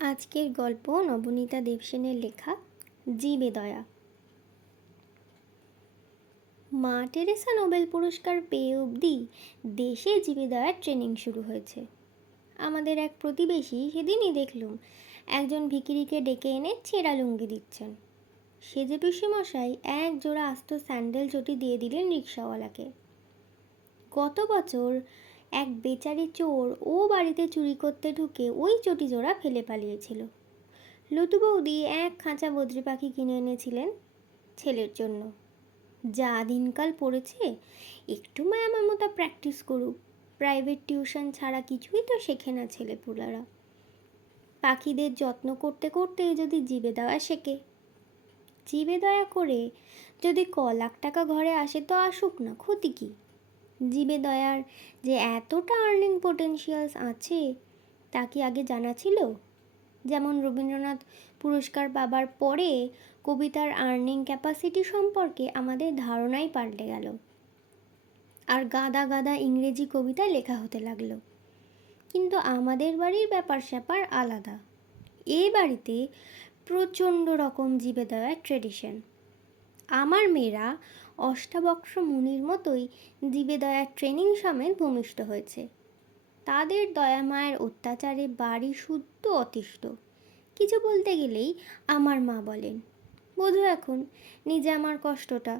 আজকের গল্প নবনীতা দেবসেনের লেখা জীবে দয়া। মা টেরেসা নোবেল পুরস্কার পেয়ে অবধি দেশে জীবে দয়ার ট্রেনিং শুরু হয়েছে। আমাদের এক প্রতিবেশী সেদিনই দেখলুম একজন ভিখিরিকে ডেকে এনে ছেঁড়া লুঙ্গি দিচ্ছেন। সেজে পিসেমশাই এক জোড়া আস্ত স্যান্ডেল চটি দিয়ে দিলেন রিক্সাওয়ালাকে। গত বছর এক বেচারি চোর ও বাড়িতে চুরি করতে ঢুকে ওই চটি জোড়া ফেলে পালিয়েছিল। লতু বৌদি এক খাঁচা বদ্রি পাখি কিনে এনেছিলেন ছেলের জন্য। যা দিনকাল পড়েছে, একটু মায়া মমতা প্র্যাকটিস করুক, প্রাইভেট টিউশন ছাড়া কিছুই তো শেখে না ছেলেপুলারা। পাখিদের যত্ন করতে করতে যদি জীবে দয়া শেখে, জীবে দয়া করে যদি লাখ টাকা ঘরে আসে তো আসুক না, ক্ষতি কী? জীবে দয়ার যে এতটা আর্নিং পোটেনশিয়ালস আছে তা কি আগে জানা ছিল? যেমন রবীন্দ্রনাথ পুরস্কার পাবার পরে কবিতার আর্নিং ক্যাপাসিটি সম্পর্কে আমাদের ধারণাই পাল্টে গেল, আর গাদা গাদা ইংরেজি কবিতা লেখা হতে লাগলো। কিন্তু আমাদের বাড়ির ব্যাপার স্যাপার আলাদা। এ বাড়িতে প্রচণ্ড রকম জীবে দয়ার ট্রেডিশন। আমার মেয়েরা অষ্টাবক্র মুনির মতোই জীবে দয়ার ট্রেনিং সমেত ভূমিষ্ঠ হয়েছে। তাদের দয়া মায়ের অত্যাচারে বাড়ি শুদ্ধ অতিষ্ঠ। কিছু বলতে গেলেই আমার মা বলেন, বোঝো এখন নিজে আমার কষ্টটা।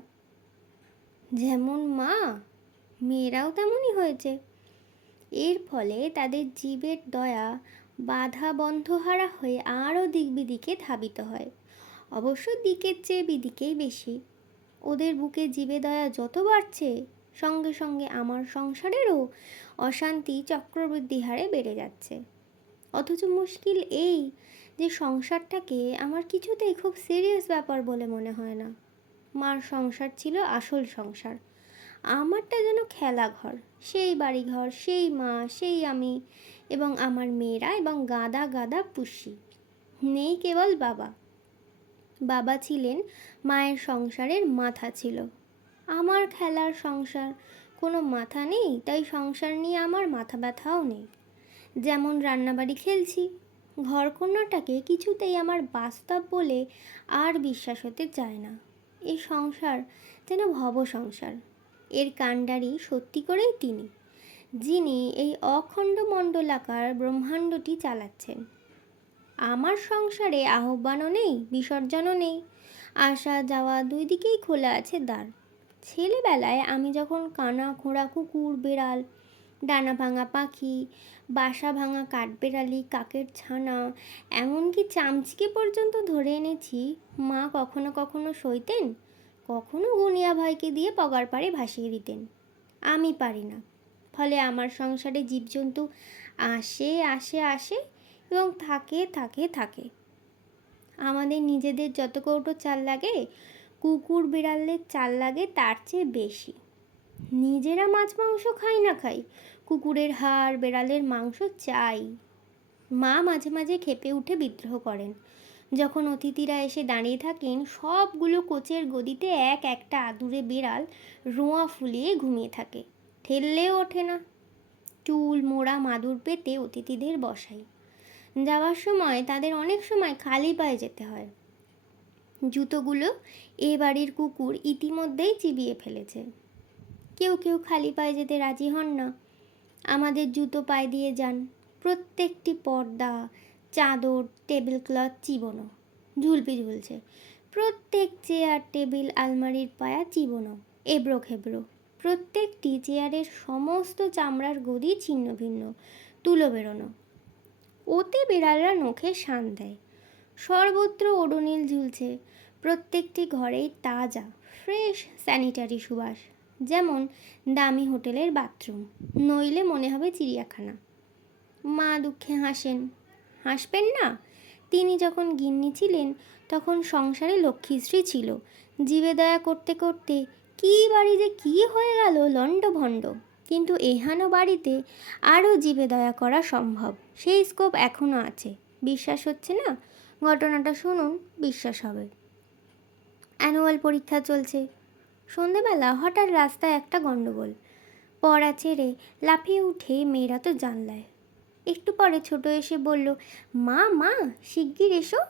যেমন মা, মেয়েরাও তেমনই হয়েছে। এর ফলে তাদের জীবের দয়া বাধা বন্ধহারা হয়ে আরও দিক বিদিকে ধাবিত হয়। অবশ্য দিকের চেয়ে বিদিকেই বেশি। ওদের বুকে জীবে দয়া যত বাড়ছে, সঙ্গে সঙ্গে আমার সংসারেরও অশান্তি চক্রবৃদ্ধি হারে বেড়ে যাচ্ছে। অথচ মুশকিল এই যে সংসারটাকে আমার কিছুতেই খুব সিরিয়াস ব্যাপার বলে মনে হয় না। মার সংসার ছিল আসল সংসার, আমারটা যেন খেলাঘর। সেই বাড়িঘর, সেই মা, সেই আমি এবং আমার মেয়েরা এবং গাদা গাদা পুষি। নেই কেবল বাবা। বাবা ছিলেন মায়ের সংসারের মাথা ছিল। আমার খেলার সংসার, কোনো মাথা নেই, তাই সংসার নিয়ে আমার মাথা ব্যথাও নেই। যেমন রান্নাবাড়ি খেলছি, ঘরকন্নাটাকে কিছুতেই আমার বাস্তব বলে আর বিশ্বাস হতে চায় না। এই সংসার যেন ভব সংসার। এর কাণ্ডারি সত্যি করেই তিনি, যিনি এই অখণ্ড মণ্ডলাকার ব্রহ্মাণ্ডটি চালাচ্ছেন। আমার সংসারে আহ্বানও নেই, বিসর্জনও নেই। আসা যাওয়া দুই দিকেই খোলা আছে দ্বার। ছেলেবেলায় আমি যখন কানা খোঁড়া কুকুর, বেড়াল, ডানা ভাঙা পাখি, বাসা ভাঙা কাঠবেড়ালি, কাকের ছানা, এমনকি চামচিকে পর্যন্ত ধরে এনেছি, মা কখনো কখনো সইতেন, কখনো গুনিয়া ভাইকে দিয়ে পগার পাড়ে ভাসিয়ে দিতেন। আমি পারি না। ফলে আমার সংসারে জীবজন্তু আসে আসে আসে এবং থাকে থাকে থাকে। আমাদের নিজেদের যত কৌটো চাল লাগে, কুকুর বিড়ালের চাল লাগে তার চেয়ে বেশি। নিজেরা মাছ মাংস খাই না খাই, কুকুরের হাড়, বেড়ালের মাংস চাই। মা মাঝে মাঝে ক্ষেপে উঠে বিদ্রোহ করেন যখন অতিথিরা এসে দাঁড়িয়ে থাকেন। সবগুলো কোচের গদিতে এক একটা আদুরে বিড়াল রোঁয়া ফুলিয়ে ঘুমিয়ে থাকে, ঠেললেও ওঠে না। চুল মোড়া মাদুর পেতে অতিথিদের বসাই। যাওয়ার সময় তাদের অনেক সময় খালি পায়ে যেতে হয়। জুতোগুলো এ বাড়ির কুকুর ইতিমধ্যেই চিবিয়ে ফেলেছে। কেউ কেউ খালি পায়ে যেতে রাজি হন না, আমাদের জুতো পায়ে দিয়ে যান। প্রত্যেকটি পর্দা, চাদর, টেবিল ক্লথ চিবোনো, ঝুলপি ঝুলছে। প্রত্যেক চেয়ার, টেবিল, আলমারির পায়া চিবোনো, এবড়ো খেবড়ো। প্রত্যেকটি চেয়ারের সমস্ত চামড়ার গদি ছিন্ন ভিন্ন, তুলো বেরোনো। ওতে বিড়ালরা নখে শান দেয়। সর্বত্র ওডোনিল ঝুলছে। প্রত্যেকটি ঘরেই তাজা ফ্রেশ স্যানিটারি সুবাস, যেমন দামি হোটেলের বাথরুম, নইলে মনে হবে চিড়িয়াখানা। মা দুঃখে হাসেন। হাসবেন না? তিনি যখন গিন্নি ছিলেন তখন সংসারে লক্ষ্মীশ্রী ছিল। জীবে দয়া করতে করতে কী বাড়ি যে কী হয়ে গেল লণ্ডভণ্ড। কিন্তু এহানো বাড়িতে আরও জীবে দয়া করা সম্ভব, সেই স্কোপ এখনও আছে। বিশ্বাস হচ্ছে না? ঘটনাটা শুনুন, বিশ্বাস হবে। অ্যানুয়াল পরীক্ষা চলছে। সন্ধেবেলা হঠাৎ রাস্তায় একটা গণ্ডগোল। পড়া ছেড়ে লাফিয়ে উঠে মেয়েরা তো জানলায়। একটু পরে ছোট এসে বলল, মা মা শিগগির এসো,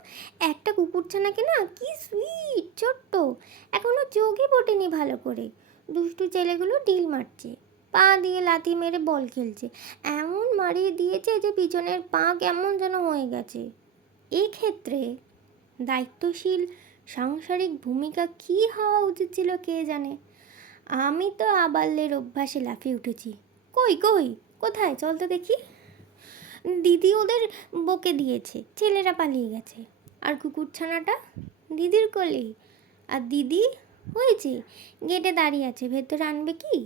একটা কুকুরছানাকে না কি সুইট ছোট্ট, এখনো চোখই ফোটেনি ভালো করে, দুষ্টু ছেলেগুলো ডিল মারছে, পা দিয়ে লাথি মেরে বল খেলছে, এমন মারিয়ে দিয়েছে যে পিছনের পা কেমন যেন হয়ে গেছে। এক্ষেত্রে দায়িত্বশীল সাংসারিক ভূমিকা কী হওয়া উচিত ছিল কে জানে। আমি তো আবাল্যের অভ্যাসে লাফিয়ে উঠেছি। কই কই কোথায়, চল তো দেখি। দিদি ওদের বকে দিয়েছে, ছেলেরা পালিয়ে গেছে। আর কুকুরছানাটা দিদির কোলেই। আর দিদি হয়েছে গেটে দাঁড়িয়ে আছে, ভেতরে আনবে কি?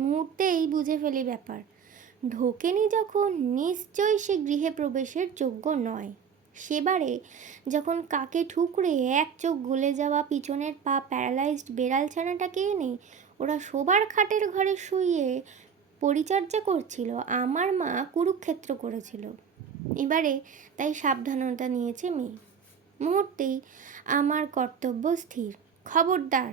মুহূর্তেই বুঝে ফেলি ব্যাপার। ঢোকেনি যখন নিশ্চয়ই সে গৃহে প্রবেশের যোগ্য নয়। সেবারে যখন কাকে ঠুকরে এক চোখ গলে যাওয়া পিছনের পা প্যারালাইজড বেড়াল ছানাটাকে এনে ওরা শোবার খাটের ঘরে শুইয়ে পরিচর্যা করছিল, আমার মা কুরুক্ষেত্র করেছিল। এবারে তাই সাবধানতা নিয়েছে মেয়ে। মুহূর্তেই আমার কর্তব্য স্থির। খবরদার,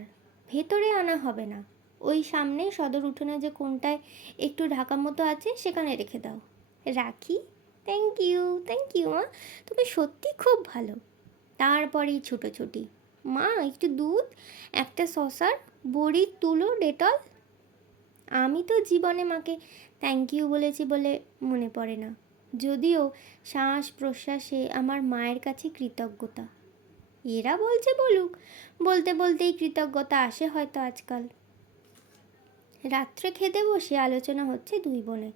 ভেতরে আনা হবে না। ওই সামনে সদর উঠোনে যে কোনটায় একটু ঢাকা মতো আছে সেখানে রেখে দাও। রাখি? থ্যাংক ইউ মা, তুমি সত্যি খুব ভালো। তারপরেই ছুটোছুটি, মা একটু দুধ, একটা সসার, বড়ির তুলো, ডেটল। আমি তো জীবনে মাকে থ্যাংক ইউ বলেছি বলে মনে পড়ে না, যদিও শ্বাস প্রশ্বাসে আমার মায়ের কাছে কৃতজ্ঞতা। এরা বলছে বলুক, বলতে বলতেই কৃতজ্ঞতা আসে হয়তো আজকাল। রাত্রে খেতে বসে আলোচনা হচ্ছে দুই বোনে।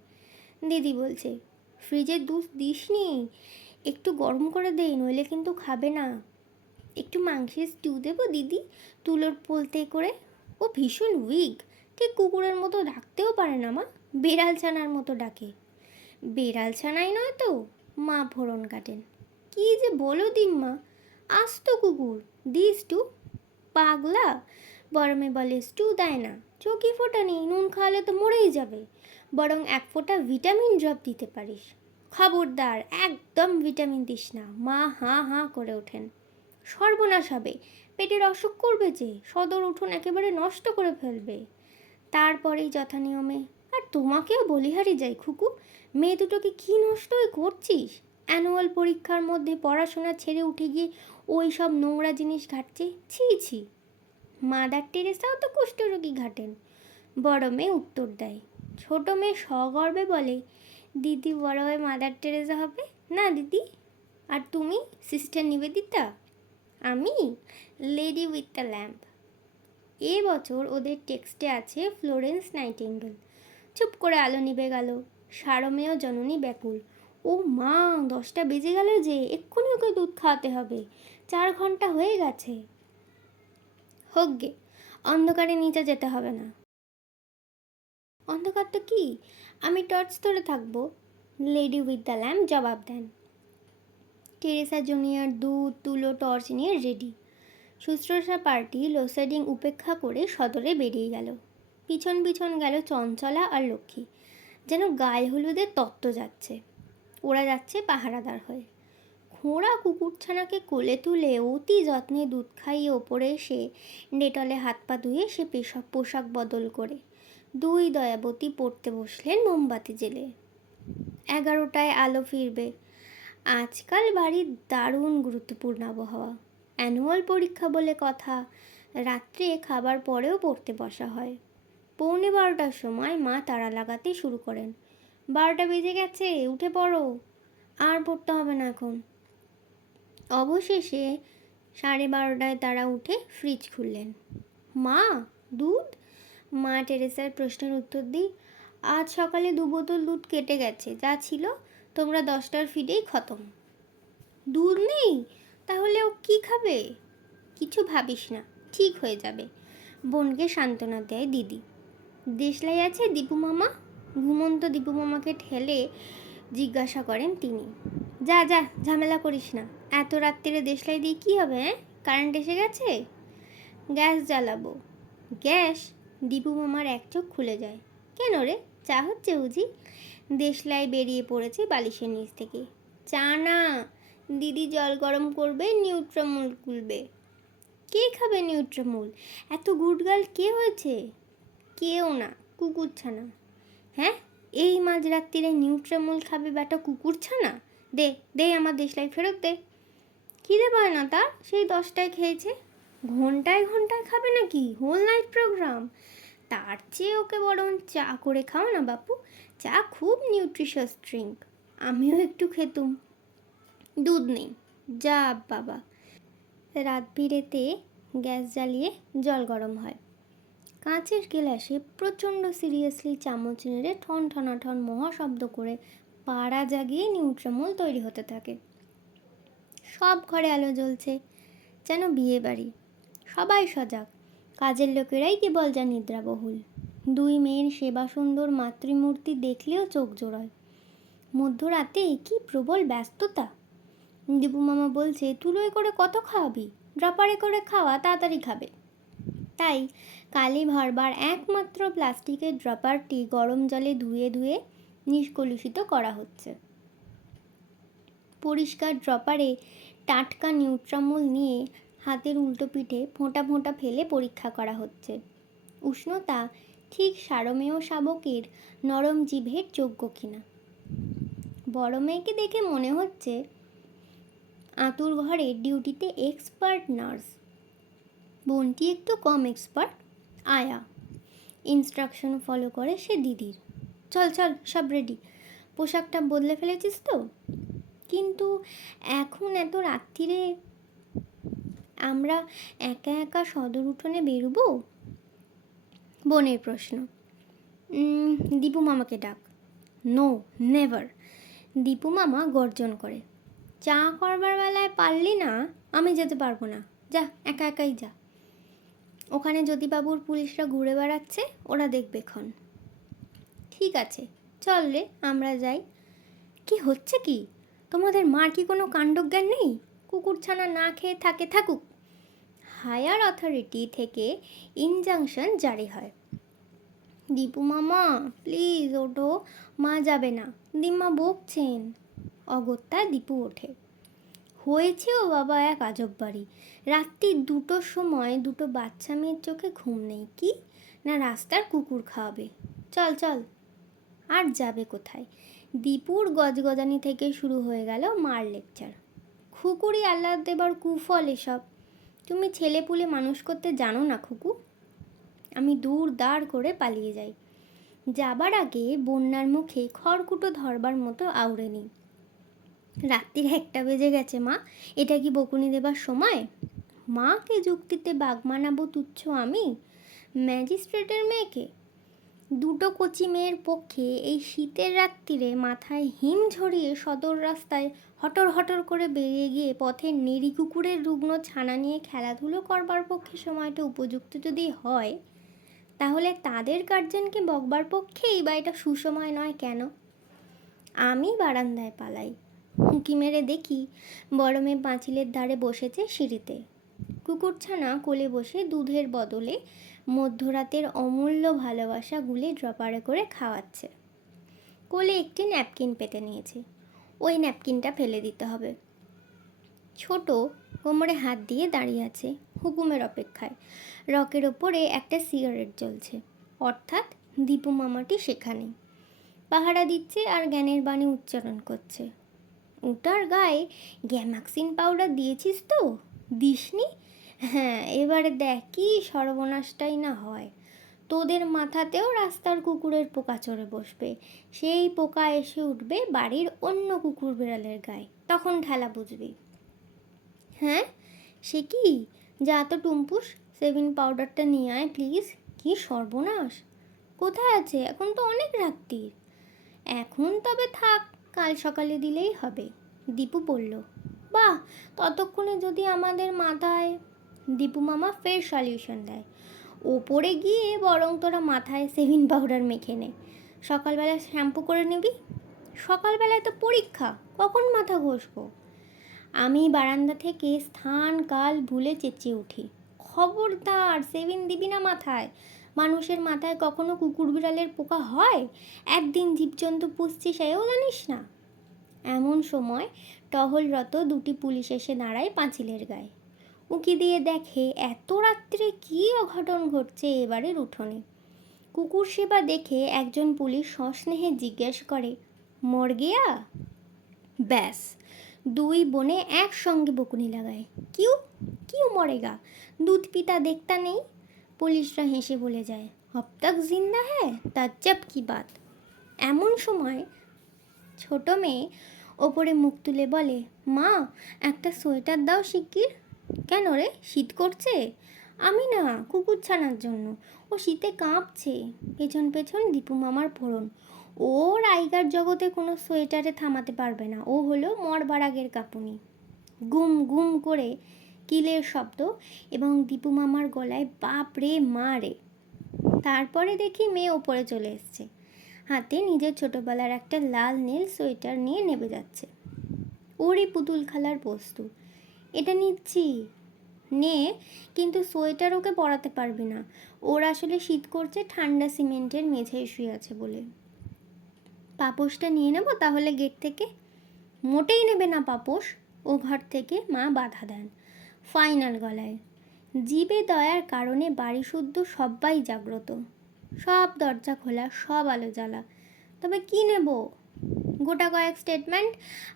দিদি বলছে, ফ্রিজের দুধ দিসনি, একটু গরম করে দে, নইলে কিন্তু খাবে না। একটু মাংসের স্টিউ দেবো দিদি, তুলোর পোলতে করে? ও ভীষণ উইক, ঠিক কুকুরের মতো ডাকতেও পারে না মা, বেড়াল ছানার মতো ডাকে। বেড়াল ছানাই নয় তো, মা ফোড়ন কাটেন। কি যে বলো দিম্মা, আস্ত কুকুর, দি স্টু। পাগলা, বরমে বলে স্টু দেয় না, চোখই ফোটা নেই, নুন খাওয়ালে তো মরেই যাবে, বরং এক ফোঁটা ভিটামিন ড্রপ দিতে পারিস। খবরদার, একদম ভিটামিন দিস না। মা হাঁ হাঁ করে ওঠেন। সর্বনাশ হবে, পেটের অসুখ করবে যে, সদর উঠোন একেবারে নষ্ট করে ফেলবে। তারপরেই যথানিয়মে, আর তোমাকেও বলিহারি যাই খুকু, মেয়ে দুটোকে কি নষ্টই করছিস, অ্যানুয়াল পরীক্ষার মধ্যে পড়াশোনা ছেড়ে উঠে গিয়ে ওই সব নোংরা জিনিস ঘাটছে, ছি ছি। মাদার টেরেসাও তো কুষ্ঠরোগী ঘাটেন। বড় মেয়ে উত্তর দেয়। ছোট মেয়ে সগর্বে বলে, দিদি বড় হয়ে মাদার টেরেসা হবে না দিদি? আর তুমি সিস্টার নিবেদিতা? আমি লেডি উইথ দ্য ল্যাম্প। এ বছর ওদের টেক্সটে আছে ফ্লোরেন্স নাইটিঙ্গেল। চুপ করে আলো নিভে গেল। সারমেয় জননী ব্যাকুল, ও মা 10টা বেজে গেল যে, এক্ষুনি ওকে দুধ খাওয়াতে হবে, 4 ঘন্টা হয়ে গেছে। হোক গে, অন্ধকারে নিচে যেতে হবে না। অন্ধকার তো কি, আমি টর্চ ধরে থাকবো, লেডি উইথ দ্য ল্যাম্প জবাব দেন। টেরেসা জুনিয়র দুধ, তুলো, টর্চ নিয়ে রেডি। শুশ্রূষা পার্টি লোডশেডিং উপেক্ষা করে সদরে বেরিয়ে গেল। পিছন পিছন গেল চঞ্চলা আর লক্ষ্মী, যেন গায়ে হলুদের তত্ত্ব যাচ্ছে। ওরা যাচ্ছে পাহারাদার হয়ে। খোঁড়া কুকুরছানাকে কোলে তুলে অতি যত্নে দুধ খাইয়ে ওপরে এসে ডেটলে হাত পা ধুয়ে সে পোশাক বদল করে দুই দয়াবতী পড়তে বসলেন মোমবাতি জেলে। 11টায় আলো ফিরবে। আজকাল বাড়ির দারুণ গুরুত্বপূর্ণ আবহাওয়া। অ্যানুয়াল পরীক্ষা বলে কথা, রাত্রে খাবার পরেও পড়তে বসা হয়। 11:45টার সময় মা তাড়া লাগাতে শুরু করেন। 12টা বেজে গেছে, উঠে পড়ো, আর পড়তে হবে না এখন। অবশেষে 12:30টায় তারা উঠে ফ্রিজ খুললেন। মা, দুধ? মা টেরেসার প্রশ্নের উত্তর দিই, আজ সকালে 2 বোতল দুধ কেটে গেছে, যা ছিল তোমরা 10টার ফিডেই খতম। দুধ নেই? তাহলে ও কি খাবে? কিছু ভাবিস না, ঠিক হয়ে যাবে, বোনকে সান্ত্বনা দেয় দিদি। দেশলাই আছে দীপু মামা? ঘুমন্ত দীপু মামাকে ঠেলে জিজ্ঞাসা করেন তিনি। যা যা, ঝামেলা করিস না, এত রাত্রিরে দেশলাই দিয়ে কী হবে? কারেন্ট এসে গেছে? গ্যাস জ্বালাবো। গ্যাস? দীপু মামার এক চোখ খুলে যায়। কেন রে, চা হচ্ছে বুঝি? দেশলাই বেরিয়ে পড়েছে বালিশের নিচ থেকে। চা না, দিদি জল গরম করবে, নিউট্রামুল গুলবে। কে খাবে নিউট্রামুল? এত গুডগার্ল কে হয়েছে? কেউ না, কুকুরছানা। হ্যাঁ, এই মাঝরাত্রিরে নিউট্রামুল খাবে বেটা কুকুরছানা? দে দে আমার দেশলাই ফেরত দে। খিদে পায় না তার? সেই 10টায় খেয়েছে। ঘন্টায় ঘন্টায় খাবে নাকি? Whole night program. তার চেয়ে ওকে বরং চা করে খাও না বাপু। চা খুব নিউট্রিশাস ড্রিঙ্ক। আমিও একটু খেতুম। দুধ নেই। যা বাবা। রাত বিরেতে গ্যাস জ্বালিয়ে জল গরম হয়। কাঁচের গ্লাসে প্রচণ্ড সিরিয়াসলি চামচ নেড়ে ঠন ঠনাঠন মহাশব্দ করে পাড়া জাগিয়ে নিউট্রামুল তৈরি হতে থাকে। সব ঘরে আলো জ্বলছে, যেন বিয়ে বাড়ি। সবাই সজাগ, কাজের লোকেরাই কেবল যা নিদ্রাবহুল। 2 মেয়ের সেবা সুন্দর মাতৃমূর্তি দেখলেও চোখ জোড়ায়। মধ্যরাতে কি প্রবল ব্যস্ততা। দীপু মামা বলছে, তুলোয় করে কত খাওয়াবি? ড্রপারে করে খাওয়া, তাড়াতাড়ি খাবে। তাই কালি ভরবার একমাত্র প্লাস্টিকের ড্রপারটি গরম জলে ধুয়ে ধুয়ে নিষ্কলুষিত করা হচ্ছে। পরিষ্কার ড্রপারে টাটকা নিউট্রামুল নিয়ে হাতের উল্টো পিঠে ফোঁটা ফোঁটা ফেলে পরীক্ষা করা হচ্ছে। উষ্ণতা ঠিক সারমেয় শাবকের নরম জিভের যোগ্য কিনা। বড় মেয়েকে দেখে মনে হচ্ছে আতুর ঘরে ডিউটিতে এক্সপার্ট নার্স। বোনটি একটু কম এক্সপার্ট, আয়া। ইনস্ট্রাকশন ফলো করে সে দিদির। চল চল, সব রেডি। পোশাকটা বদলে ফেলেছিস তো? কিন্তু এখন এত রাত্রিরে আমরা একা একা সদর উঠোনে বেরোবো? বোনের প্রশ্ন। দীপু মামাকে ডাক। No, never. দীপু মামা গর্জন করে। চা করবার বেলায় পারলি না? আমি যেতে পারবো না। যা, একা একাই যা। ওখানে জ্যোতিবাবুর পুলিশরা ঘুরে বেড়াচ্ছে, ওরা দেখবে ক্ষণ। ঠিক আছে, চল রে, আমরা যাই। কি হচ্ছে কি? তোমাদের মার কি কোনো কাণ্ডজ্ঞান নেই? কুকুরছানা না খেয়ে থাকে, থাকুক। হায়ার অথরিটি থেকে ইনজাংশন জারি হয়। দীপু মামা প্লিজ ওঠো, মা যাবে না, দিম্মা বকছেন। অগত্যা দীপু ওঠে। হয়েছেও বাবা এক আজব বাড়ি। রাত্রি 2টোর সময় 2টো বাচ্চা মেয়ের চোখে ঘুম নেই কি না রাস্তার কুকুর খাওয়াবে। চল চল। আর যাবে কোথায়? দীপুর গজগজানি থেকে শুরু হয়ে গেল মার লেকচার। খুকুরি আল্লাহ দেবার কুফল এসব। তুমি ছেলে পুলে মানুষ করতে জানো না খুকু। আমি দূর দাঁড় করে পালিয়ে যাই। যাবার আগে বন্যার মুখে খড়কুটো ধরবার মতো আউড়ে নিই। রাত্রির 1টা বেজে গেছে মা, এটা কি বকুনি দেবার সময়? মাকে যুক্তিতে বাগ মানাবো তুচ্ছ আমি, ম্যাজিস্ট্রেটের মেয়েকে? 2টো কচি মেয়ের পক্ষে এই শীতের রাত্রিরে মাথায় হিম ঝরিয়ে সদর রাস্তায় হটর হটর করে বেরিয়ে গিয়ে পথের নেড়ি কুকুরের রুগ্ন ছানা নিয়ে খেলাধুলো করবার পক্ষে সময়টা উপযুক্ত যদি হয়, তাহলে তাদের গার্জেনকে বকবার পক্ষেই বা এটা সুসময় নয় কেন? আমি বারান্দায় পালাই। হুঁকি মেরে দেখি বড় মেয়ে পাঁচিলের ধারে বসেছে সিঁড়িতে। কুকুরছানা কোলে বসে দুধের বদলে মধ্যরাতের অমূল্য ভালোবাসা গুলে ড্রপারে করে খাওয়াচ্ছে। কোলে একটি ন্যাপকিন পেতে নিয়েছে, ওই ন্যাপকিনটা ফেলে দিতে হবে। ছোট কোমরে হাত দিয়ে দাঁড়িয়ে আছে হুকুমের অপেক্ষায়। রকের ওপরে একটা সিগারেট জ্বলছে, অর্থাৎ দীপু মামাটি সেখানে পাহারা দিচ্ছে আর জ্ঞানের বাণী উচ্চারণ করছে। ওটার গায়ে গ্যামাক্সিন পাউডার দিয়েছিস তো? দিসনি? হ্যাঁ, এবারে দেখ কি সর্বনাশটাই না হয়। তোদের মাথাতেও রাস্তার কুকুরের পোকা চড়ে বসবে। সেই পোকা এসে উঠবে বাড়ির অন্য কুকুর বিড়ালের গায়ে, তখন ঠেলা বুঝবি। হ্যাঁ, সে কি? যা তো টুম্পুস, 7 পাউডারটা নিয়ে আয় প্লিজ। কি সর্বনাশ! কোথায় আছে? এখন তো অনেক রাত্রির। এখন তবে থাক, কাল সকালে দিলেই হবে, দীপু বলল। বাহ, ততক্ষণে যদি আমাদের মাথায়। দীপু মামা ফের সলিউশন দেয়। ওপরে গিয়ে বরং তোরা মাথায় 7 পাউডার মেখে নে, সকালবেলা শ্যাম্পু করে নিবি। সকালবেলায় তো পরীক্ষা, কখন মাথা ঘষবো? আমি বারান্দা থেকে স্থান কাল ভুলে চেঁচিয়ে উঠি, খবরদার 7 দিবি না মাথায়। মানুষের মাথায় কখনো কুকুর বিড়ালের পোকা হয়? একদিন জীবজন্তু পুষছিস, এও জানিস না? এমন সময় টহলরত 2টি পুলিশ এসে দাঁড়ায় পাঁচিলের গায়ে। উঁকি দিয়ে দেখে এত রাত্রে কী অঘটন ঘটছে এবারের উঠোনে। কুকুর সেবা দেখে একজন পুলিশ সস্নেহে জিজ্ঞেস করে, মর গিয়া? ব্যাস, দুই বোনে একসঙ্গে বকুনি লাগায়, কিউ কিউ মরেগা, দুধ পিতা দেখতা নেই? পুলিশরা হেসে বলে যায়, হব তক জিন্দা হ্যায় তাজ্জব কি বাত। এমন সময় ছোট মেয়ে ওপরে মুখ তুলে বলে, মা, একটা সোয়েটার দাও শিগগির। কেন রে, শীত করছে? আমি না, কুকুর ছানার জন্য, ও শীতে কাঁপছে। পেছন পেছন দীপু মামার ফোড়ন। ও রাইগার জগতে কোনো সোয়েটারে থামাতে পারবে না, ও হলো মরবারাগের কাঁপুনি। গুম গুম করে কিলের শব্দ এবং দীপু মামার গলায় বাপ রে মা রে। তারপরে দেখি মেয়ে ওপরে চলে এসছে, হাতে নিজের ছোটোবেলার একটা লাল নীল সোয়েটার নিয়ে নেমে যাচ্ছে। ওরই পুতুল খেলার বস্তু, এটা নিচ্ছি নে, কিন্তু সোয়েটার ওকে পরাতে পারবি না, ওর আসলে শীত করছে, ঠান্ডা সিমেন্টের মেঝেয় শুয়ে আছে বলে। পাপোশটা নিয়ে নেব তাহলে গেট থেকে? মোটেই নেবে না পাপোশ, ও ঘর থেকে মা বাধা দেন ফাইনাল গলায়। জীবে দয়ার কারণে বাড়ি শুদ্ধ সবাই জাগ্রত, সব দরজা খোলা, সব আলো জ্বালা। তবে কি নেব? গোটা কয়েক স্টেটমেন্ট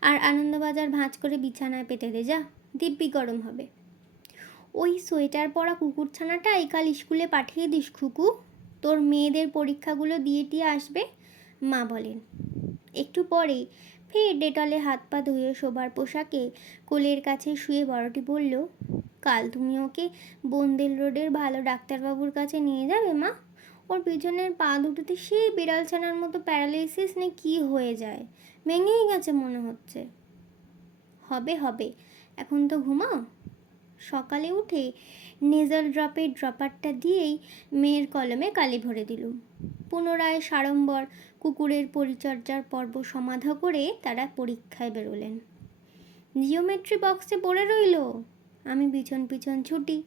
আর আনন্দবাজার ভাঁজ করে বিছানায় পেতে দে যা, দিব্যি গরম হবে। ওই সোয়েটার পরা কুকুরছানাটা কাল স্কুলে পাঠিয়ে দিস খুকু, তোর মেয়েদের পরীক্ষাগুলো দিয়ে টিয়ে আসবে, মা বলেন। একটু পরেই ফের ডেটলে হাত পা ধুয়ে শোবার পোশাকে কোলের কাছে শুয়ে বড়টি বলল, কাল তুমি ওকে বন্দেল রোডের ভালো ডাক্তারবাবুর কাছে নিয়ে যাবে মা? ওর পিছনের পা দুটোতে সেই বিড়াল ছানার মতো প্যারালাইসিস নে কি হয়ে যায়, ভেঙেই গেছে মনে হচ্ছে। হবে হবে, এখন তো ঘুমাও। সকালে উঠে নেজাল ড্রপের ড্রপারটা দিয়েই মেয়ের কলমে কালি ভরে দিলুম। পুনরায় সাড়ম্বর কুকুরের পরিচর্যার পর্ব সমাধা করে তারা পরীক্ষায় বেরোলেন। জিওমেট্রি বক্সে পড়ে রইল। আমি পিছন পিছন ছুটি।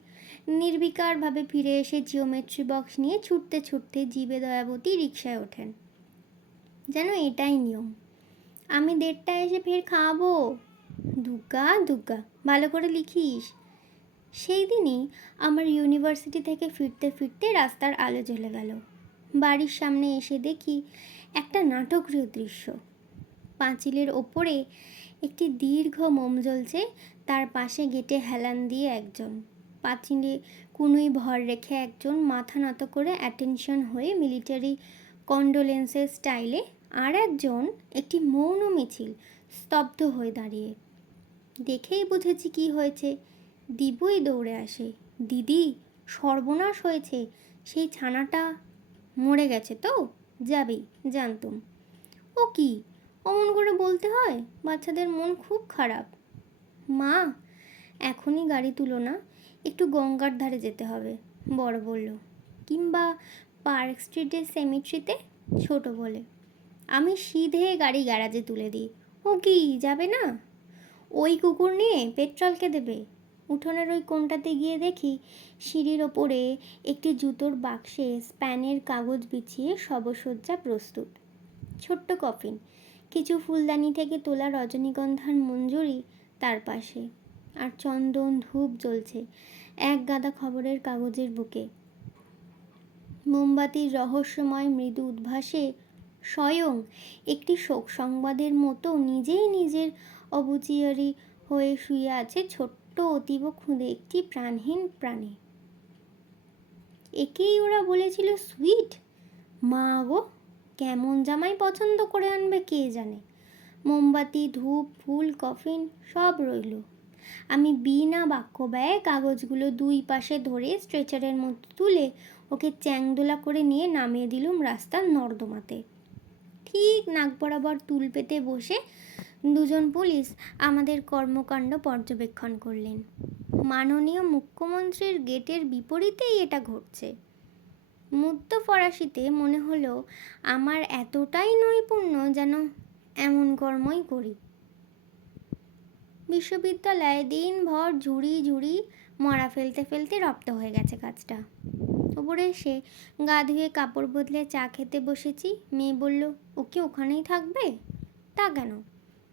নির্বিকারভাবে ফিরে এসে জিওমেট্রি বক্স নিয়ে ছুটতে ছুটতে জীবে দয়াবতী রিকশায় ওঠেন, যেন এটাই নিয়ম। আমি 1:30টায় এসে ফের খাওয়াবো। দুগ্গা দুগ্গা, ভালো করে লিখিস। সেই দিনই আমার ইউনিভার্সিটি থেকে ফিরতে ফিরতে রাস্তার আলো জ্বলে গেল। বাড়ির সামনে এসে দেখি একটা নাটকীয় দৃশ্য। পাঁচিলের ওপরে একটি দীর্ঘ মোম জ্বলছে, তার পাশে গেটে হেলান দিয়ে একজন, পাঁচিলে কুনুই ভর রেখে একজন মাথা নত করে অ্যাটেনশন হয়ে মিলিটারি কন্ডোলেন্সের স্টাইলে, আর একজন একটি মৌন মিছিল স্তব্ধ হয়ে দাঁড়িয়ে। দেখেই বুঝেছি কি হয়েছে। দিবুই দৌড়ে আসে, দিদি সর্বনাশ হয়েছে, সেই ছানাটা মরে গেছে তো? যাবেই, জানতুম। ও কি, অমন করে বলতে হয়? বাচ্চাদের মন খুব খারাপ। মা, এখনই গাড়ি তুলো না, একটু গঙ্গার ধারে যেতে হবে, বড় বলল। কিংবা পার্ক স্ট্রিটের সেমিট্রিতে, ছোট বলে। আমি সিধে গাড়ি গ্যারাজে তুলে দিই। ও কি, যাবে না? ওই কুকুর নিয়ে পেট্রোলকে দেবে। উঠোনের ওই কোণটাতে গিয়ে দেখি সিঁড়ির ওপরে একটি জুতোর বাক্সে স্প্যানের কাগজ বিছিয়ে শবসজ্জা প্রস্তুত। ছোট্ট কফিন, কিছু ফুলদানি থেকে তোলা রজনীগন্ধার মঞ্জুরি তার পাশে, আর চন্দন ধূপ জ্বলছে এক গাদা খবরের কাগজের বুকে। মোমবাতির রহস্যময় মৃদু উদ্ভাসে স্বয়ং একটি শোক সংবাদের মতো নিজেই নিজের অবুচিয়ারি হয়ে শুয়ে আছে ছোট্ট অতীব ক্ষুদে একটি প্রাণহীন প্রাণী। একেই ওরা বলেছিল সুইট। মা গো, কেমন জামাই পছন্দ করে আনবে কে জানে। মোমবাতি, ধূপ, ফুল, কফিন সব রইল। আমি বিনা বাক্য ব্যয়ে কাগজগুলো দুই পাশে ধরে স্ট্রেচারের মধ্যে তুলে ওকে চ্যাংদোলা করে নিয়ে নামিয়ে দিলুম রাস্তার নর্দমাতে। ঠিক নাক বরাবর তুল পেতে বসে দুজন পুলিশ আমাদের কর্মকাণ্ড পর্যবেক্ষণ করলেন। মাননীয় মুখ্যমন্ত্রীর গেটের বিপরীতেই এটা ঘটছে। মুগ্ধ ফরাসিতে মনে হলো আমার এতটাই নৈপুণ্য যেন এমন কর্মই করি। বিশ্ববিদ্যালয়ে দিনভর ঝুড়ি ঝুড়ি মরা ফেলতে ফেলতে রপ্ত হয়ে গেছে কাজটা। ওপরে এসে গা ধুয়ে কাপড় বদলে চা খেতে বসেছি। মেয়ে বলল, ও কি ওখানেই থাকবে? তা কেন,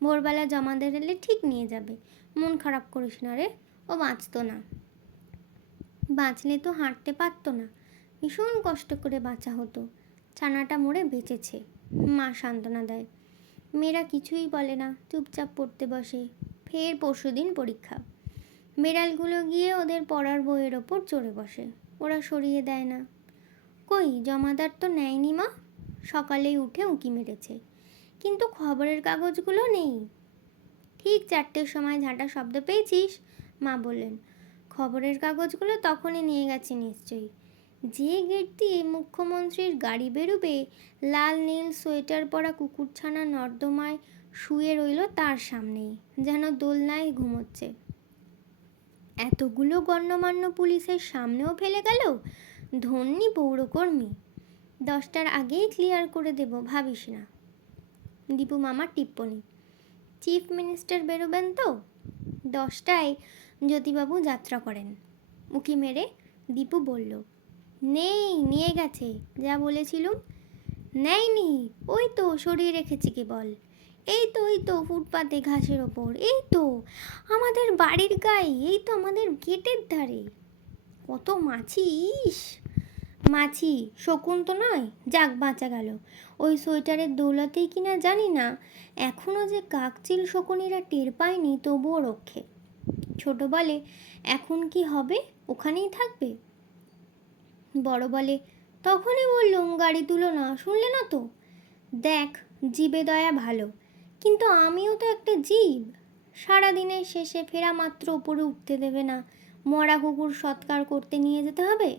ভোরবেলা জমা দিলে ঠিক নিয়ে যাবে। মন খারাপ করিস না রে, ও বাঁচত না। বাঁচলে তো হাঁটতে পারতো না। ভীষণ কষ্ট করে বাঁচা হতো, ছানাটা মরে বেঁচেছে। মা সান্ত্বনা দেয়। মেয়েরা কিছুই বলে না, চুপচাপ পড়তে বসে। ফের পরশুদিন পরীক্ষা। বেড়ালগুলো গিয়ে ওদের পড়ার বইয়ের ওপর চড়ে বসে। ওরা সরিয়ে দেয় না। কই, জমাদার তো নেয়নি মা, সকালেই উঠে উঁকি মেরেছে, কিন্তু খবরের কাগজগুলো নেই। ঠিক 4টের সময় ঝাঁটা শব্দ পেয়েছিস? মা বললেন। খবরের কাগজগুলো তখনই নিয়ে গেছে নিশ্চয়ই। যে গেট দিয়ে মুখ্যমন্ত্রীর গাড়ি বেরোবে, লাল নীল সোয়েটার পরা কুকুরছানা নর্দমায় শুয়ে রইল তার সামনেই, যেন দোলনায় ঘুমোচ্ছে। এতগুলো গণ্যমান্য পুলিশের সামনেও ফেলে গেল। ধন্যী পৌরকর্মী। 10টার আগেই ক্লিয়ার করে দেব, ভাবিস না। দীপু মামার টিপ্পনি। চিফ মিনিস্টার বেরোবেন তো? 10টায় জ্যোতিবাবু যাত্রা করেন। উঁকি মেরে দীপু বলল, নেই, নিয়ে গেছে, যা বলেছিলুম। নেয়নি, ওই তো সরিয়ে রেখেছি কেবল। এই তো ফুটপাতে ঘাসের ওপর, এই তো আমাদের বাড়ির গায়ে, এই তো আমাদের গেটের ধারে। কত মাছি! ইস, মাছি শকুন তো নয়, যাক বাঁচা গেল। ওই সোয়েটারের দৌলতেই কিনা জানি না এখনও যে কাকচিল শকুনিরা টের পায়নি, তবুও রক্ষে। ছোট বলে, এখন কি হবে, ওখানেই থাকবে? বড় বলে, তখনই বললুম গাড়ি তুলো না, শুনলে না তো। দেখ, জীবে দয়া ভালো, কিন্তু আমিও তো একটা জীব। সারাদিনের শেষে ফেরা মাত্র ওপরে উঠতে দেবে না, মরা কুকুর সৎকার করতে নিয়ে যেতে হবে।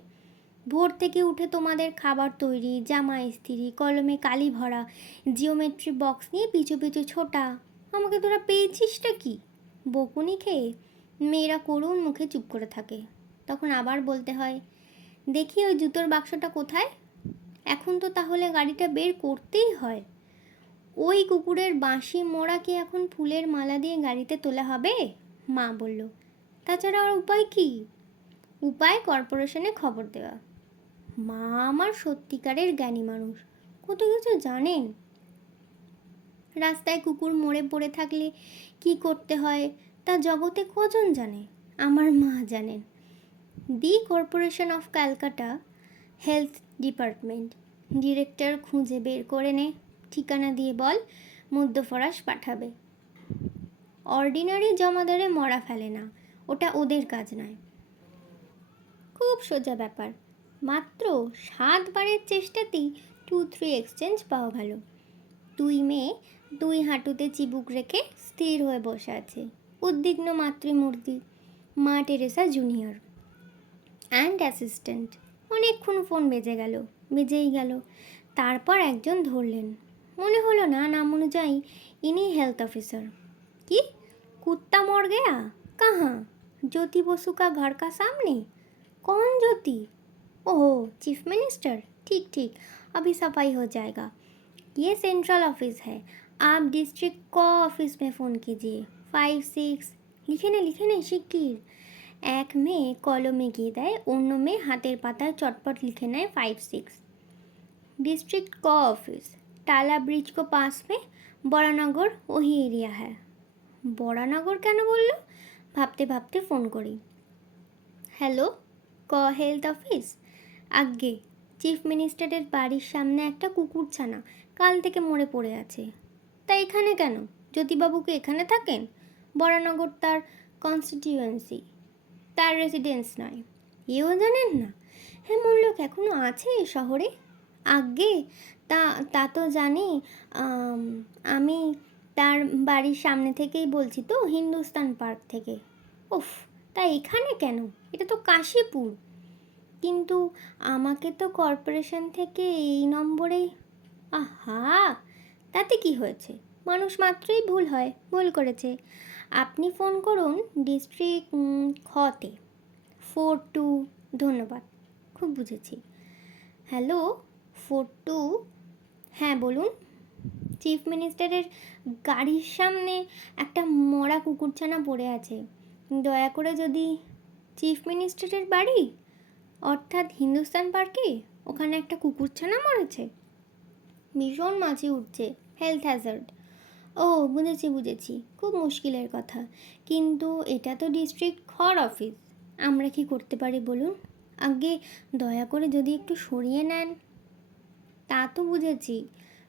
ভোর থেকে উঠে তোমাদের খাবার তৈরি, জামা ইস্ত্রি, কলমে কালি ভরা, জিওমেট্রি বক্স নিয়ে পিছু পিছু ছোটা। আমাকে তোরা পেয়েছিসটা কি? বকুনি খেয়ে মেয়েরা করুণ মুখে চুপ করে থাকে। তখন আবার বলতে হয়, দেখি ওই জুতোর বাক্সটা কোথায়? এখন তো তাহলে গাড়িটা বের করতেই হয়। ওই কুকুরের বাঁশি মোড়া কি এখন ফুলের মালা দিয়ে গাড়িতে তোলা হবে? মা বলল, তাছাড়া আর উপায় কি? উপায় কর্পোরেশনে খবর দেওয়া। মা আমার সত্যিকারের জ্ঞানী মানুষ, কত কিছু জানেন। রাস্তায় কুকুর মরে পড়ে থাকলে কি করতে হয় তা জগতে কজন জানে? আমার মা জানেন। The corporation of Calcutta health department. Director খুঁজে বের করে নে, ঠিকানা দিয়ে বল মধ্যফরাস পাঠাবে। অর্ডিনারি জমাদারে মরা ফেলে না, ওটা ওদের কাজ নয়। খুব সোজা ব্যাপার। মাত্র 7বারের চেষ্টাতেই 2-3 এক্সচেঞ্জ পাওয়া গেল। 2 মেয়ে 2 হাঁটুতে চিবুক রেখে স্থির হয়ে বসে আছে, উদ্বিগ্ন মাতৃমূর্তি। মা টেরেসা জুনিয়র অ্যান্ড অ্যাসিস্ট্যান্ট। অনেকক্ষণ ফোন বেজেই গেল। তারপর একজন ধরলেন। মনে হলো না নাম অনুযায়ী ইনি হেলথ অফিসার। কি, कुत्ता मर गया? कहाँ? ज्योति बसु का घर का सामने? कौन ज्योति? ओह, चीफ मिनिस्टर। ठीक ठीक, अभी सफाई हो जाएगा। ये सेंट्रल ऑफिस है, आप डिस्ट्रिक्ट को ऑफिस में फ़ोन कीजिए। 5-6 লিখে নে শিগগির। এক মেয়ে কলমে গিয়ে দেয়, অন্য মেয়ে হাতের পাতায় চটপট লিখে নেয় 5-6। डिस्ट्रिक्ट को ऑफिस, टाला ब्रिज को पास में, बड़ानगर वही एरिया है। বড়ানগর কেন বলল? ভাবতে ভাবতে ফোন করি। হ্যালো, ক হেলথ অফিস? আজ্ঞে, চিফ মিনিস্টারের বাড়ির সামনে একটা কুকুরছানা কাল থেকে মরে পড়ে আছে। তা এখানে কেন? জ্যোতিবাবুকে এখানে থাকেন? বড়ানগর তার কনস্টিটিউয়েন্সি, তার রেসিডেন্স নয়। এও জানেন না? এমন লোক এখনও আছে এ শহরে? আজ্ঞে, তা তা তো জানি। আমি তার বাড়ির সামনে থেকেই বলছি তো, হিন্দুস্তান পার্ক থেকে। উফ, তা এখানে কেন? এটা তো কাশীপুর। কিন্তু আমাকে তো কর্পোরেশন থেকে এই নম্বরেই। আহা, তাতে কি হয়েছে? মানুষ মাত্রই ভুল হয়, ভুল করেছে। আপনি ফোন করুন ডিস্ট্রিক্ট খতে 4-2। ধন্যবাদ, খুব বুঝেছি। হ্যালো, 4-2। হ্যাঁ বলুন। চিফ মিনিস্টারের গাড়ির সামনে একটা মরা কুকুরছানা পড়ে আছে, দয়া করে যদি। চিফ মিনিস্টারের বাড়ি অর্থাৎ হিন্দুস্তান পার্কে, ওখানে একটা কুকুরছানা মরেছে? ভীষণ মাছি উঠছে, হেলথ হ্যাজার্ড। ও বুঝেছি, খুব মুশকিলের কথা। কিন্তু এটা তো ডিস্ট্রিক্ট খর অফিস, আমরা কি করতে পারি বলুন? আগে দয়া করে যদি একটু সরিয়ে নেন। তা তো বুঝেছি,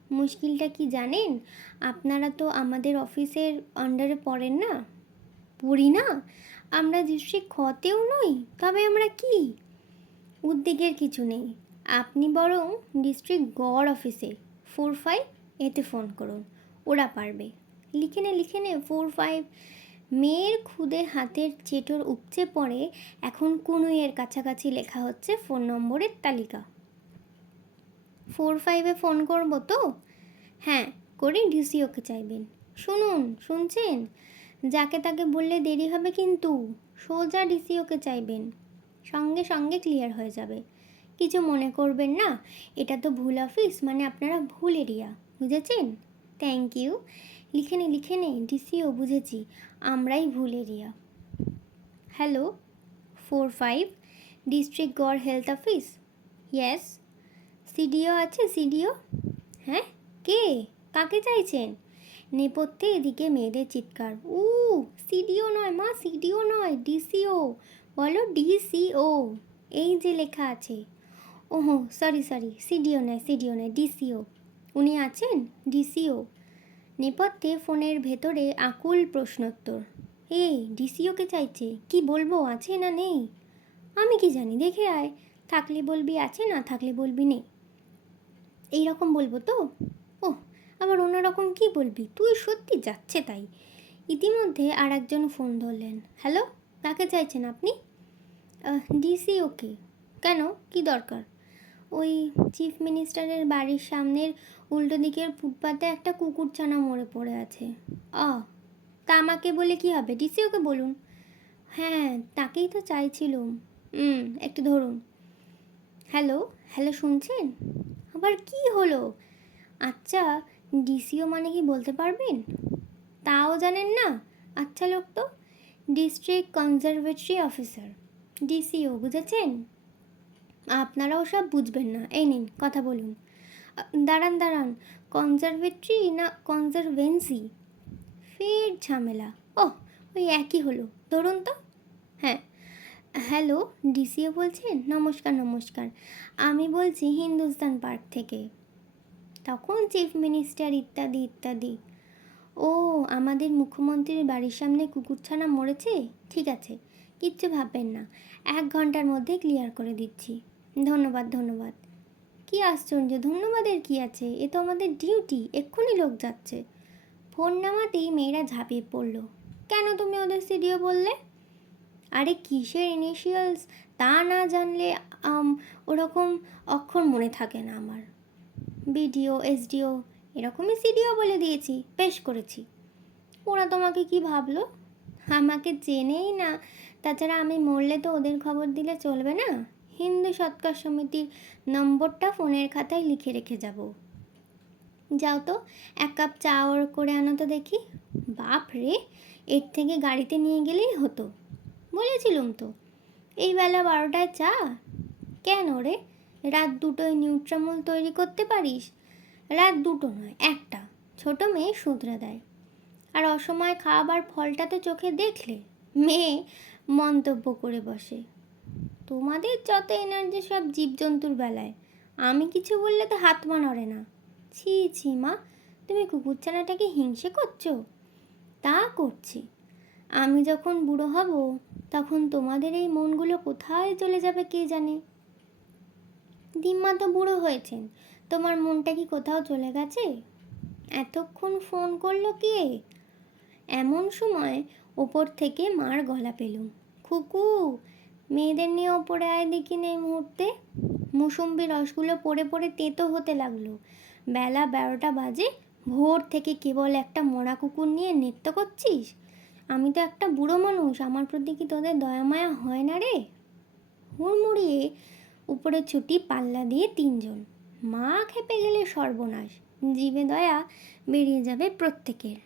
মুশকিলটা কি জানেন? আপনারা তো আমাদের অফিসের আন্ডারে পড়েন না। পড়ি না? আমরা ডিস্ট্রিক্ট খতেও নই, তবে আমরা কি? উদ্বেগের কিছু নেই, আপনি বরং ডিস্ট্রিক্ট গড় অফিসে 4-5 এতে ফোন করুন, ওরা পারবে। লিখে নে 4-5। মেয়ের খুদে হাতের চেটোর উপচে পড়ে এখন কুনুইয়ের কাছাকাছি লেখা হচ্ছে ফোন নম্বরের তালিকা। 4-5-এ ফোন করব তো? হ্যাঁ, করে ডিসিওকে চাইবেন। শুনছেন? যাকে তাকে বললে দেরি হবে কিন্তু, সোজা ডিসিওকে চাইবেন, সঙ্গে সঙ্গে ক্লিয়ার হয়ে যাবে। কিছু মনে করবেন না, এটা তো ভুল অফিস, মানে আপনারা ভুল এরিয়া, বুঝেছেন? Thank you. লিখে নে ডিসিও, বুঝেছি, আমরাই ভুল এরিয়া। হ্যালো, 4-5 ডিস্ট্রিক্ট গড় হেলথ অফিস। ইয়েস। সিডিও আছে? সিডিও? হ্যাঁ, কে? কাকে চাইছেন? নেপথ্যে এদিকে মেয়েদের চিৎকার। সিডিও নয় মা, সিডিও নয়, ডিসিও। বলো ডিসিও, এই যে লেখা আছে। ওহো সরি, সিডিও নয়, ডিসিও। উনি আছেন? ডিসিও। নেপথ্যে ফোনের ভেতরে আকুল প্রশ্নোত্তর। এই ডিসিওকে চাইছে, কি বলবো, আছে না নেই? আমি কি জানি, দেখে আয়, থাকলে বলবি আছে, না থাকলে বলবি নেই। এই রকম বলবো তো? ওহ, আবার অন্যরকম কি বলবি তুই? সত্যি যাচ্ছে তাই। ইতিমধ্যে আর একজন ফোন ধরলেন। হ্যালো, কাকে চাইছেন আপনি? ডিসিওকে। কেন, কি দরকার? ওই চিফ মিনিস্টারের বাড়ির সামনের উল্টো দিকের ফুটপাতে একটা কুকুরছানা মরে পড়ে আছে। তা আমাকে বলে কি হবে, ডিসিওকে বলুন। হ্যাঁ, তাকেই তো চাইছিলুম। একটু ধরুন। হ্যালো, শুনছেন? আবার কি হলো? আচ্ছা, ডিসিও মানে কি বলতে পারবেন? তাও জানেন না? আচ্ছা লোক তো, ডিস্ট্রিক্ট কনজারভেটরি অফিসার, ডিসিও, বুঝেছেন? আপনারাও সব বুঝবেন না, এই নিন কথা বলুন। দাঁড়ান, কনজারভেটরি না কনজারভেন্সি? ফের ঝামেলা। ওই একই হলো, ধরুন তো। হ্যাঁ, হ্যালো, ডিসিও বলছেন? নমস্কার, আমি বলছি হিন্দুস্তান পার্ক থেকে। তখন চিফ মিনিস্টার ইত্যাদি। ও, আমাদের মুখ্যমন্ত্রীর বাড়ির সামনে কুকুরছানা মরেছে? ঠিক আছে, কিচ্ছু ভাববেন না, 1 ঘন্টার মধ্যে ক্লিয়ার করে দিচ্ছি। ধন্যবাদ। কি আশ্চর্য, ধন্যবাদের কি আছে, এ তো আমাদের ডিউটি, এক্ষুনি লোক যাচ্ছে। ফোন নামাতেই মেয়েরা ঝাঁপিয়ে পড়ল। কেন তুমি ওদের সিডিও বললে? আরে কিসের ইনিশিয়ালস তা না জানলে ওরকম অক্ষর মনে থাকে না আমার। বিডিও, এসডিও, এরকমই সিডিও বলে দিয়েছি, বেশ করেছি। ওরা তোমাকে কি ভাবলো? আমাকে চেনেই না, তাছাড়া আমি মরলে তো ওদের খবর দিলে চলবে না। হিন্দু সৎকার সমিতির নম্বরটা ফোনের খাতায় লিখে রেখে যাব। যাও তো, 1 কাপ চা অর্ডার করে আনো তো দেখি। বাপ রে, এর থেকে গাড়িতে নিয়ে গেলেই হতো। বলেছিলুম তো, এই বেলা 12টায় চা? কেন রে, রাত 2টোয় নিউট্রামুল তৈরি করতে পারিস? রাত 2টো নয়, 1টা। ছোট মেয়ে শুধরে দেয়। আর অসময়ে খাওয়াবার ফলটা তো চোখে দেখলে, মেয়ে মন্তব্য করে বসে। তোমাদের যত এনার্জি সব জীবজন্তুর বেলায়, আমি কিছু বললে তো হাত পা নড়ে না। ছি মা, তুমি কুকুরছানাটাকে হিংসে করছো? তা করছি। আমি যখন বুড়ো হব, তখন তোমাদের এই মনগুলো কোথায় চলে যাবে কে জানে। দিম্মা তো বুড়ো হয়েছেন, তোমার মনটা কি কোথাও চলে গেছে? এতক্ষণ ফোন করলো কে? এমন সময় ওপর থেকে মার গলা পেলুম। খুকু, মেয়েদের নিয়ে ওপরে আয় দেখি এই মুহূর্তে। মুসম্বি রসগুলো পড়ে তেতো হতে লাগলো। বেলা 12টা বাজে, ভোর থেকে কেবল একটা মরা কুকুর নিয়ে নৃত্য করছিস? আমি তো একটা বুড়ো মানুষ, আমার প্রতি কি তোদের দয়া মায়া হয় না রে? হুড়মুড়িয়ে উপরে ছুটি, পাল্লা দিয়ে 3 জন। মা খেপে গেলে সর্বনাশ, জীবে দয়া বেরিয়ে যাবে প্রত্যেকের।